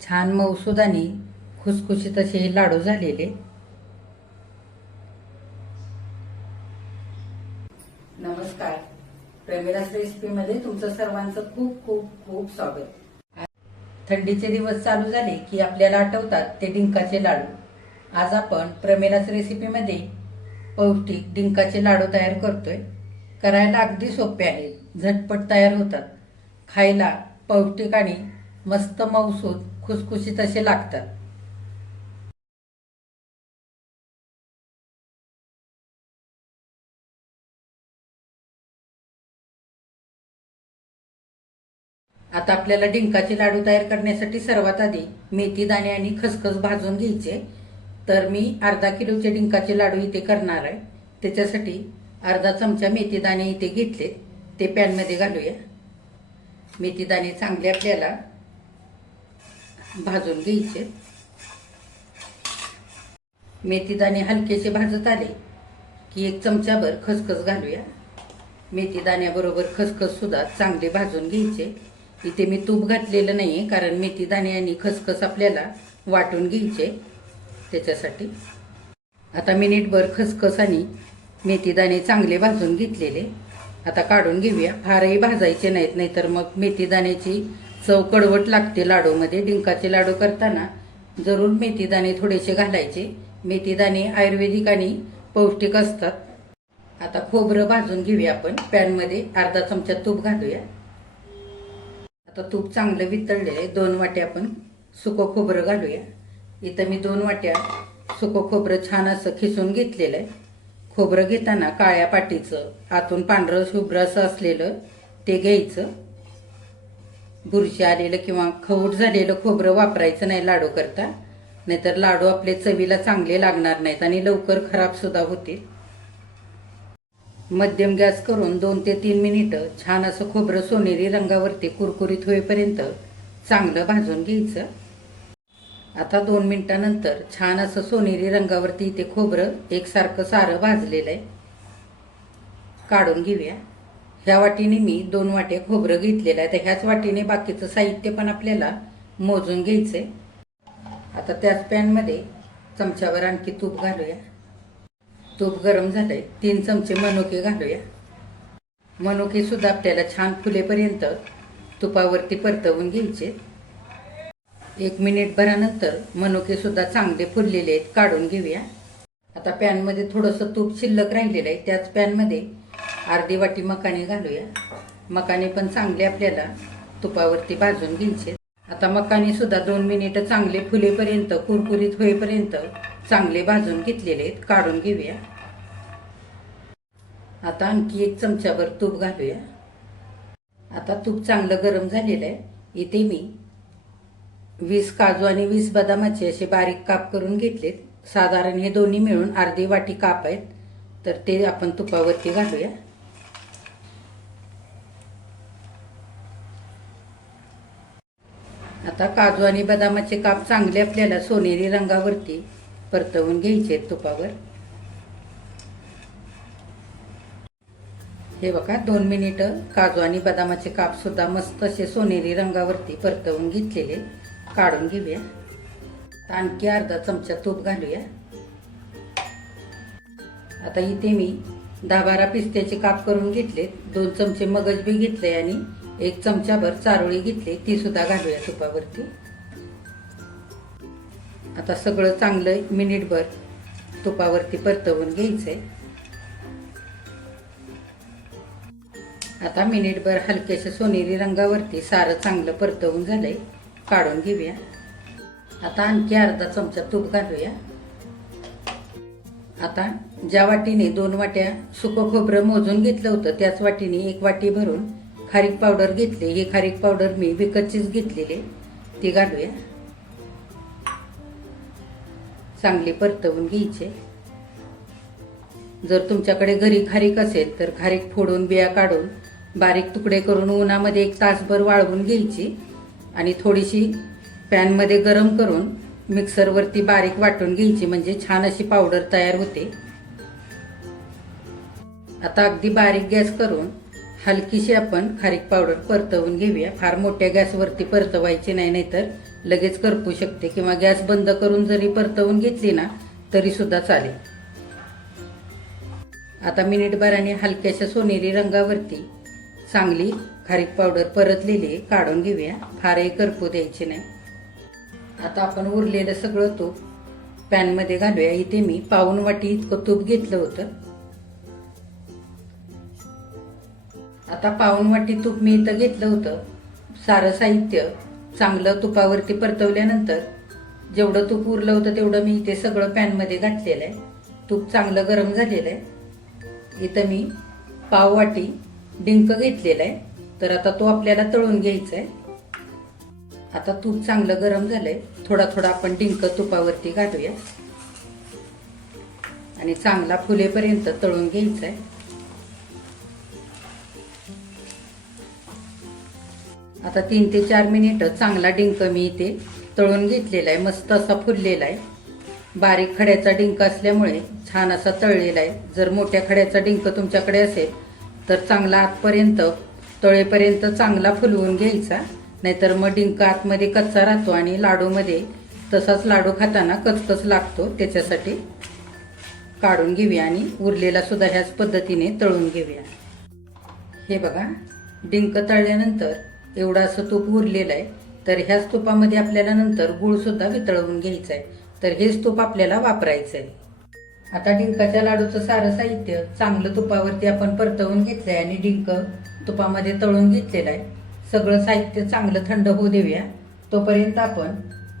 छान मौसूद आणि खुसखुशीत असे हे लाडू झालेले. नमस्कार. प्रेमिलास रेसिपीमध्ये तुमचं सर्वांचं खूप खूप खूप स्वागत. थंडीचे दिवस चालू झाले की आपल्याला आठवतात ते डिंकाचे लाडू. आज आपण प्रमेलास रेसिपीमध्ये पौष्टिक डिंकाचे लाडू तयार करतोय. करायला अगदी सोपे आहेत झटपट तयार होतात. खायला पौष्टिक आणि मस्त मौसूद खुसखुशीत असे लागतात. आता आपल्याला डिंकाचे लाडू तयार करण्यासाठी सर्वात आधी मेथी दाणे आणि खसखस भाजून घ्यायचे. तर मी अर्धा किलोचे डिंकाचे लाडू इथे करणार आहे. त्याच्यासाठी अर्धा चमचा मेथी दाणे इथे घेतले ते पॅनमध्ये घालूया. मेथी दाणे चांगले आपल्याला भाजून घ्यायचे. मेथीदाणे हलकेसे भाजत आले की एक चमचाभर खसखस घालूया. मेथीदाण्याबरोबर खसखससुद्धा खसखस सुद्धा चांगले भाजून घ्यायचे. इथे मी तूप घातलेलं नाही कारण मेथीदाणे आणि खसखस आपल्याला वाटून घ्यायचे. त्याच्यासाठी आता मिनिटभर खसखस आणि मेथीदाणे चांगले भाजून घेतलेले. आता काढून घेऊया. फारही भाजायचे नाहीत नाहीतर मग मेथीदाण्याची चव कडवट लागते लाडूमध्ये. डिंकाचे लाडू करताना जरूर मेथीदाणे थोडेसे घालायचे. मेथीदाणे आयुर्वेदिक आणि पौष्टिक असतात. आता खोबरं भाजून घेऊया आपण. पॅनमध्ये अर्धा चमचा तूप घालूया. आता तूप चांगलं वितळलेलं आहे. दोन वाट्या आपण सुकं खोबरं घालूया. इथं मी दोन वाट्या सुकं खोबरं छान असं खिसून घेतलेलं आहे. खोबरं घेताना काळ्या पाटीचं आतून पांढरं शुभ्र असं असलेलं ते घ्यायचं. बुरशी आलेलं किंवा खवूट झालेलं खोबरं वापरायचं नाही लाडू करता. नाहीतर लाडू आपले चवीला चांगले लागणार नाहीत आणि लवकर खराब सुद्धा होतील. मध्यम गॅस करून दोन ते तीन मिनिटं छान असं खोबरं सोनेरी रंगावरती कुरकुरीत होईपर्यंत चांगलं भाजून घ्यायचं. आता दोन मिनिटानंतर छान असं सोनेरी रंगावरती इथे खोबरं एकसारखं सारं भाजलेलं आहे. काढून घेऊया. ह्या वाटीने मी दोन वाटे खोबरं घेतलेलं आहे. तर ह्याच वाटीने बाकीचं साहित्य पण आपल्याला मोजून घ्यायचंय. आता त्याच पॅनमध्ये चमच्यावर आणखी तूप घालूया. तूप गरम झालंय. तीन चमचे मनुके घालूया. मनुके सुद्धा आपल्याला छान फुलेपर्यंत तुपावरती परतवून घ्यायचे. एक मिनिट भरानंतर मनुके सुद्धा चांगले फुललेले आहेत काढून घेऊया. आता पॅनमध्ये थोडंसं तूप शिल्लक राहिलेलं आहे. त्याच पॅनमध्ये अर्धी वाटी मकाने घालूया. मकाने पण चांगले आपल्याला तुपावरती भाजून घ्यायचे. आता मकाने सुद्धा दोन मिनिटं चांगले फुलेपर्यंत कुरकुरीत होईपर्यंत चांगले भाजून घेतलेले आहेत. काढून घेऊया. आता आणखी एक चमच्यावर तूप घालूया. आता तूप चांगलं गरम झालेलं आहे. इथे मी वीस काजू आणि वीस बदामाचे असे बारीक काप करून घेतलेत. साधारण हे दोन्ही मिळून अर्धी वाटी काप आहेत. तर ते आपण तुपावरती घालूया. आता काजू आणि बदामाचे काप चांगले आपल्याला सोनेरी रंगावरती परतवून घ्यायचे आहेत तुपावर. हे बघा दोन मिनिटं काजू आणि बदामाचे काप सुद्धा मस्त असे सोनेरी रंगावरती परतवून घेतलेले काढून घेऊया. आणखी अर्धा चमचा तूप घालूया. आता इथे मी दहा बारा पिस्त्याचे काप करून घेतले दोन चमचे मगज बी घेतले आणि एक चमचाभर चारोळी घेतली ती सुद्धा घालूया तुपावरती. आता सगळं चांगलं मिनिटभर तुपावरती परतवून घ्यायचंय. आता मिनिटभर हलक्याशा सोनेरी रंगावरती सारं चांगलं परतवून झालंय काढून घेऊया. आता आणखी अर्धा चमचा तूप घालूया. आता ज्या वाटीने दोन वाट्या सुकं खोबरं मोजून घेतलं होतं त्याच वाटीने एक वाटी भरून खारीक पावडर घेतली. ही खारीक पावडर मी विकतचीच घेतलेली. ती घालूया. चांगली परतवून घ्यायचे. जर तुमच्याकडे घरी खारीक असेल तर खारीक फोडून बिया काढून बारीक तुकडे करून उन्हामध्ये एक तासभर वाळवून घ्यायची आणि थोडीशी पॅनमध्ये गरम करून मिक्सरवरती बारीक वाटून घ्यायची. म्हणजे छान अशी पावडर तयार होते. आता अगदी बारीक गॅस करून हलकीशी आपण खारीक पावडर परतवून घेऊया. फार मोठ्या गॅसवरती परतवायची नाही नाहीतर लगेच करपू शकते किंवा गॅस बंद करून जरी परतवून घेतली ना तरी सुद्धा चालेल. आता मिनिटभराने हलक्याशा सोनेरी रंगावरती चांगली खारीक पावडर परतलेली काढून घेऊया. फारही करपू द्यायची नाही. आता आपण उरलेलं सगळं तूप पॅनमध्ये घालूया. इथे मी पाऊन वाटी इतकं तूप घेतलं होतं. आता पावनवाटी तूप मी इथं घेतलं होतं. सारं साहित्य चांगलं तुपावरती परतवल्यानंतर जेवढं तूप उरलं होतं तेवढं मी इथे सगळं पॅनमध्ये घातलेलं आहे. तूप चांगलं गरम झालेलं आहे. इथं मी पाववाटी डिंक घेतलेलं आहे. तर आता तो आपल्याला तळून घ्यायचा आहे. आता तूप चांगलं गरम झालंय. थोडा थोडा आपण डिंक तुपावरती घालूया. आणि चांगला फुलेपर्यंत तळून घ्यायचा आहे. आता तीन ते चार मिनिट चांगला डिंक मी इथे तळून घेतलेला आहे. मस्त असा फुललेला आहे. बारीक खड्याचा डिंक असल्यामुळे छान असा तळलेला आहे. जर मोठ्या खड्याचा डिंक तुमच्याकडे असेल तर चांगला आतपर्यंत तळेपर्यंत चांगला फुलवून घ्यायचा. नाहीतर मग डिंक आतमध्ये कच्चा राहतो आणि लाडूमध्ये तसाच लाडू खाताना कचकच लागतो. त्याच्यासाठी काढून घेऊया आणि उरलेला सुद्धा ह्याच पद्धतीने तळून घेऊया. हे बघा डिंक तळल्यानंतर एवढं असं तूप उरलेलं आहे. तर ह्याच तुपामध्ये आपल्याला नंतर गुळसुद्धा वितळवून घ्यायचं आहे. तर हेच तूप आपल्याला वापरायचं आहे आता डिंकाच्या लाडूचं सारं साहित्य चांगलं तुपावरती आपण परतवून घेतलं आहे आणि डिंक तुपामध्ये तळून घेतलेलं आहे. सगळं साहित्य चांगलं थंड होऊ देऊया. तोपर्यंत आपण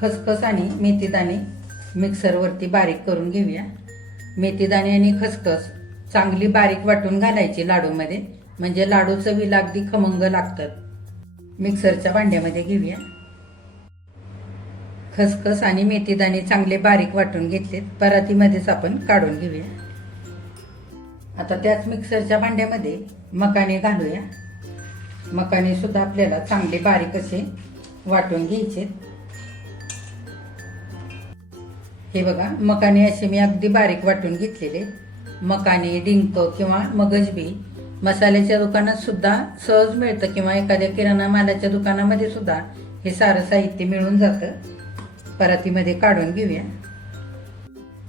खसखस आणि मेथीदाणे मिक्सरवरती बारीक करून घेऊया. मेथीदाणे आणि खसखस चांगली बारीक वाटून घालायची लाडूमध्ये. म्हणजे लाडू चवीला अगदी खमंग लागतात. मिक्सरच्या भांड्यामध्ये घेऊया. खसखस आणि मेथीदाणे चांगले बारीक वाटून घेतलेत. परातीमध्येच आपण काढून घेऊया. आता त्याच मिक्सरच्या भांड्यामध्ये मकाने घालूया. मकाने सुद्धा आपल्याला चांगले बारीक असे वाटून घ्यायचे हे बघा मकाने असे मी अगदी बारीक वाटून घेतलेले. मकाने डिंक किंवा मगजबी मसाल्याच्या दुकानात सुद्धा सहज मिळतं किंवा एखाद्या किराणा मालाच्या दुकानामध्ये सुद्धा हे सारं साहित्य मिळून जातं. परातीमध्ये काढून घेऊया.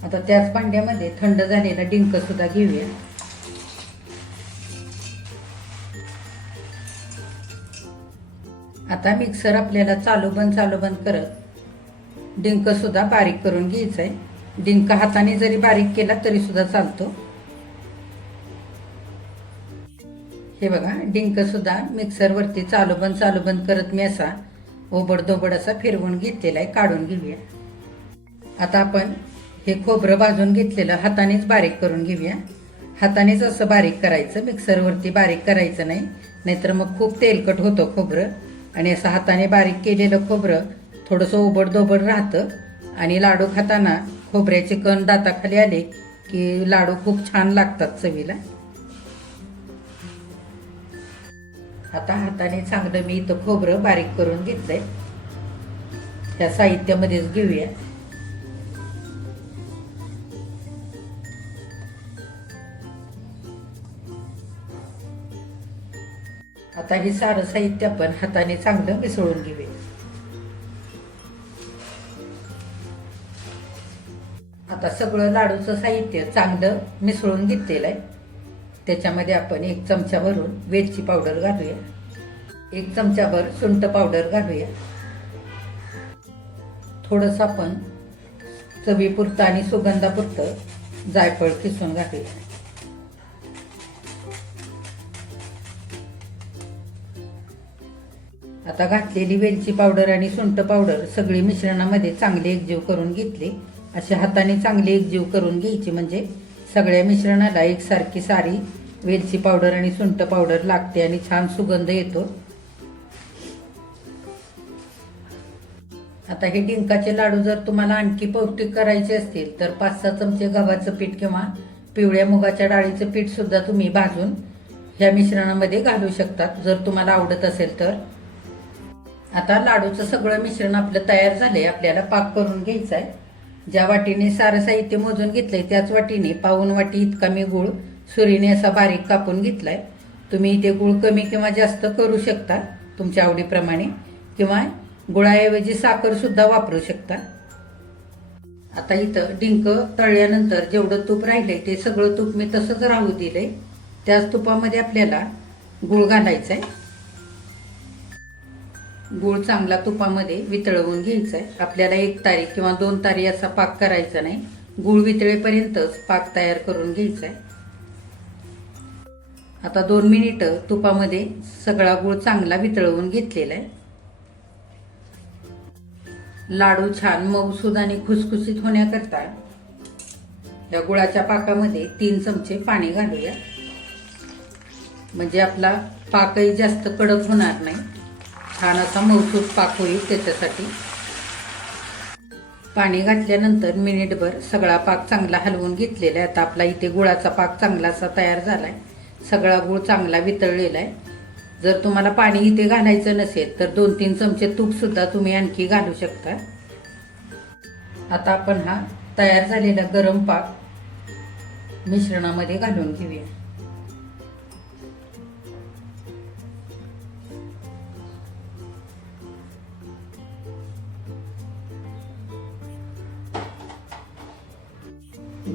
आता त्याच भांड्यामध्ये थंड झालेला डिंक सुद्धा घेऊया. आता मिक्सर आपल्याला चालू बंद चालू बंद करत डिंक सुद्धा बारीक करून घ्यायचं आहे डिंक हाताने जरी बारीक केला तरी सुद्धा चालतो. हे बघा डिंकसुद्धा मिक्सरवरती चालू बंद चालू बंद करत मी असा ओबडधोबड असा फिरवून घेतलेला आहे काढून घेऊया. आता आपण हे खोबरं भाजून घेतलेलं हातानेच बारीक करून घेऊया. हातानेच असं बारीक करायचं मिक्सरवरती बारीक करायचं नाही नाहीतर मग खूप तेलकट होतं खोबरं. आणि असं हाताने बारीक केलेलं खोबरं थोडंसं ओबडधोबड राहतं. आणि लाडू खाताना खोबऱ्याचे कण दाताखाली आले की लाडू खूप छान लागतात चवीला. आता हाताने चांगलं मी इथं खोबरं बारीक करून घेतलंय. त्या साहित्यामध्येच घेऊया. आता हे सारं साहित्य आपण हाताने चांगलं मिसळून घेऊया. आता सगळं लाडूचं साहित्य चांगलं मिसळून घेतलेलं आहे. त्याच्यामध्ये आपण एक चमचा भरून वेलची पावडर घालूया. एक चमचाभर सुंट पावडर घालूया. थोडंसं आपण चवीपुरतं आणि सुगंधापुरतं जायफळ किसून घालूया. आता घातलेली वेलची पावडर आणि सुंठ पावडर सगळी मिश्रणामध्ये चांगली एकजीव करून घेतली. अशी हाताने चांगली एकजीव करून घ्यायची म्हणजे सगळ्या मिश्रणाला एकसारखी सारी वेलची पावडर आणि सुंठ पावडर लागते आणि छान सुगंध येतो. आता हे डिंकाचे लाडू जर तुम्हाला आणखी पौष्टिक करायचे असतील तर पाच सहा चमचे गव्हाचं पीठ किंवा पिवळ्या मुगाच्या डाळीचं पीठ सुद्धा तुम्ही भाजून ह्या मिश्रणामध्ये घालू शकतात जर तुम्हाला आवडत असेल तर. आता लाडूचं सगळं मिश्रण आपलं तयार झालंय आपल्याला पाक करून घ्यायचा आहे ज्या वाटीने सारं साहित्य मोजून घेतलंय त्याच वाटीने पाऊन वाटी इतका मी गुळ सुरीने असा बारीक कापून घेतलाय. तुम्ही इथे गुळ कमी किंवा जास्त करू शकता तुमच्या आवडीप्रमाणे किंवा गुळाऐवजी साखर सुद्धा वापरू शकता. आता इथं डिंक तळल्यानंतर जेवढं तूप राहिलंय ते सगळं तूप मी तसंच राहू दिलंय. त्याच तुपामध्ये आपल्याला गुळ घालायचा आहे गूळ चांगला तुपामध्ये वितळवून घ्यायचा आहे आपल्याला एक तारी किंवा दोन तारी असा पाक करायचा नाही. गूळ वितळेपर्यंतच पाक तयार करून घ्यायचा आहे आता दोन मिनिटं तुपामध्ये सगळा गूळ चांगला वितळवून घेतलेला आहे. लाडू छान मऊसूद आणि खुसखुशीत होण्याकरता या गुळाच्या पाकामध्ये तीन चमचे पाणी घालूया. म्हणजे आपला पाकही जास्त कडक होणार नाही. छान असा मऊसूत पाक होईल त्याच्यासाठी. पाणी घातल्यानंतर मिनिटभर सगळा पाक चांगला हलवून घेतलेला आहे. आता आपला इथे गुळाचा पाक चांगला असा तयार झाला आहे सगळा गुळ चांगला वितळलेला आहे. जर तुम्हाला पाणी इथे घालायचं नसेल तर दोन तीन चमचे तूपसुद्धा तुम्ही आणखी घालू शकता. आता आपण हा तयार झालेला गरम पाक मिश्रणामध्ये घालून घेऊया.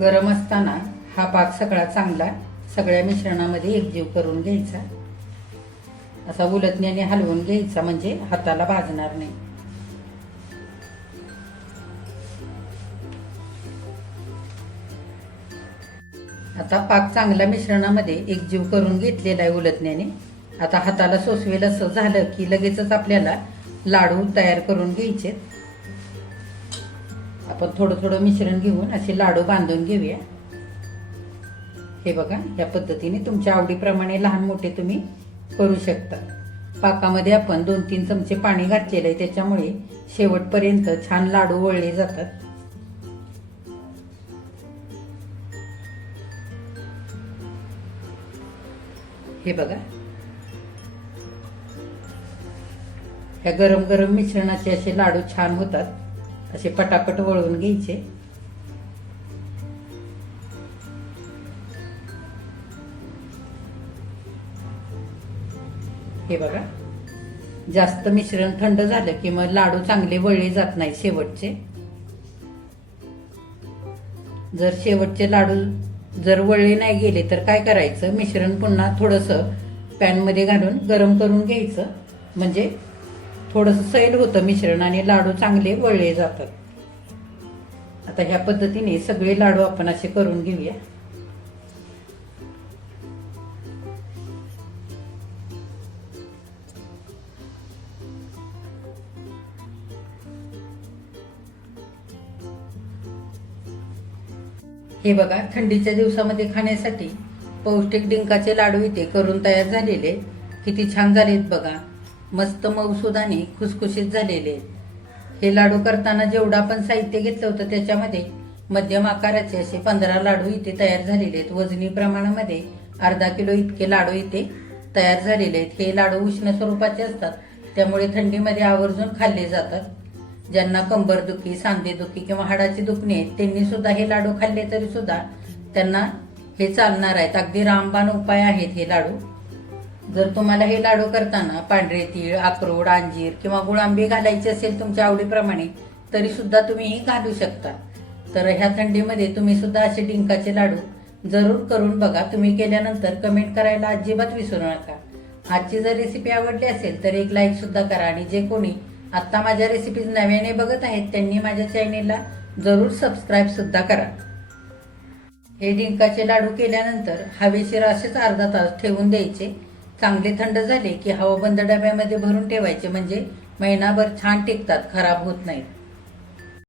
गरम असताना हा पाक सगळा चांगला सगळ्या मिश्रणामध्ये एकजीव करून घ्यायचा. असा उलटण्याने हलवून घ्यायचा म्हणजे हाताला भाजणार नाही. आता पाक चांगला मिश्रणामध्ये एकजीव करून घेतलेला आहे उलटण्याने आता हाताला सोसवेल असं झालं की लगेचच आपल्याला लाडू तयार करून घ्यायचेत. आपण थोडं थोडं मिश्रण घेऊन असे लाडू बांधून घेऊया. हे बघा या पद्धतीने तुमच्या आवडीप्रमाणे लहान मोठे तुम्ही करू शकता. पाकामध्ये आपण दोन तीन चमचे पाणी घातलेलं आहे त्याच्यामुळे शेवटपर्यंत छान लाडू वळले जातात. हे बघा. ह्या गरम गरम मिश्रणाचे असे लाडू छान होतात. असे पटापट वळवून घ्यायचे. हे बघा. जास्त मिश्रण थंड झालं की मग लाडू चांगले वळले जात नाही शेवटचे. जर शेवटचे लाडू जर वळले नाही गेले तर काय करायचं? मिश्रण पुन्हा थोडंसं पॅनमध्ये घालून गरम करून घ्यायचं. म्हणजे थोडंसं सैल होतं मिश्रण आणि लाडू चांगले वळले जातात. आता ह्या पद्धतीने सगळे लाडू आपण असे करून घेऊया. हे बघा थंडीच्या दिवसामध्ये खाण्यासाठी पौष्टिक डिंकाचे लाडू इथे करून तयार झालेले किती छान झालेत बघा. मस्त मऊसूद आणि खुसखुशीत झालेले. आहेत हे लाडू करताना जेवढं आपण साहित्य घेतलं होतं त्याच्यामध्ये मध्यम आकाराचे असे पंधरा लाडू इथे तयार झालेले आहेत. वजनी प्रमाणामध्ये अर्धा किलो इतके लाडू इथे तयार झालेले आहेत. हे लाडू उष्ण स्वरूपाचे असतात. त्यामुळे थंडीमध्ये आवर्जून खाल्ले जातात. ज्यांना कंबरदुखी सांधेदुखी किंवा हाडाची दुखणी आहेत त्यांनी सुद्धा हे लाडू खाल्ले तरी सुद्धा त्यांना हे चालणार आहेत. अगदी रामबाण उपाय आहेत हे लाडू. जर तुम्हाला हे लाडू करताना पांढरे तीळ अक्रोड अंजीर किंवा गुळांबी घालायचे असेल तुमच्या आवडीप्रमाणे तरी सुद्धा तुम्ही घालू शकता. तर ह्या थंडीमध्ये तुम्ही सुद्धा असे डिंकाचे लाडू जरूर करून बघा. तुम्ही केल्यानंतर कमेंट करायला अजिबात विसरू नका. आजची जर रेसिपी आवडली असेल तर एक लाईक सुद्धा करा आणि जे कोणी आता माझ्या रेसिपीज नव्याने बघत आहेत त्यांनी माझ्या चॅनेलला जरूर सबस्क्राईब सुद्धा करा. हे डिंकाचे लाडू केल्यानंतर हवेशीर असेच अर्धा तास ठेवून द्यायचे. चांगले थंड झाले की हवाबंद डब्यामध्ये भरून ठेवायचे म्हणजे महिनाभर छान टिकतात खराब होत नाहीत.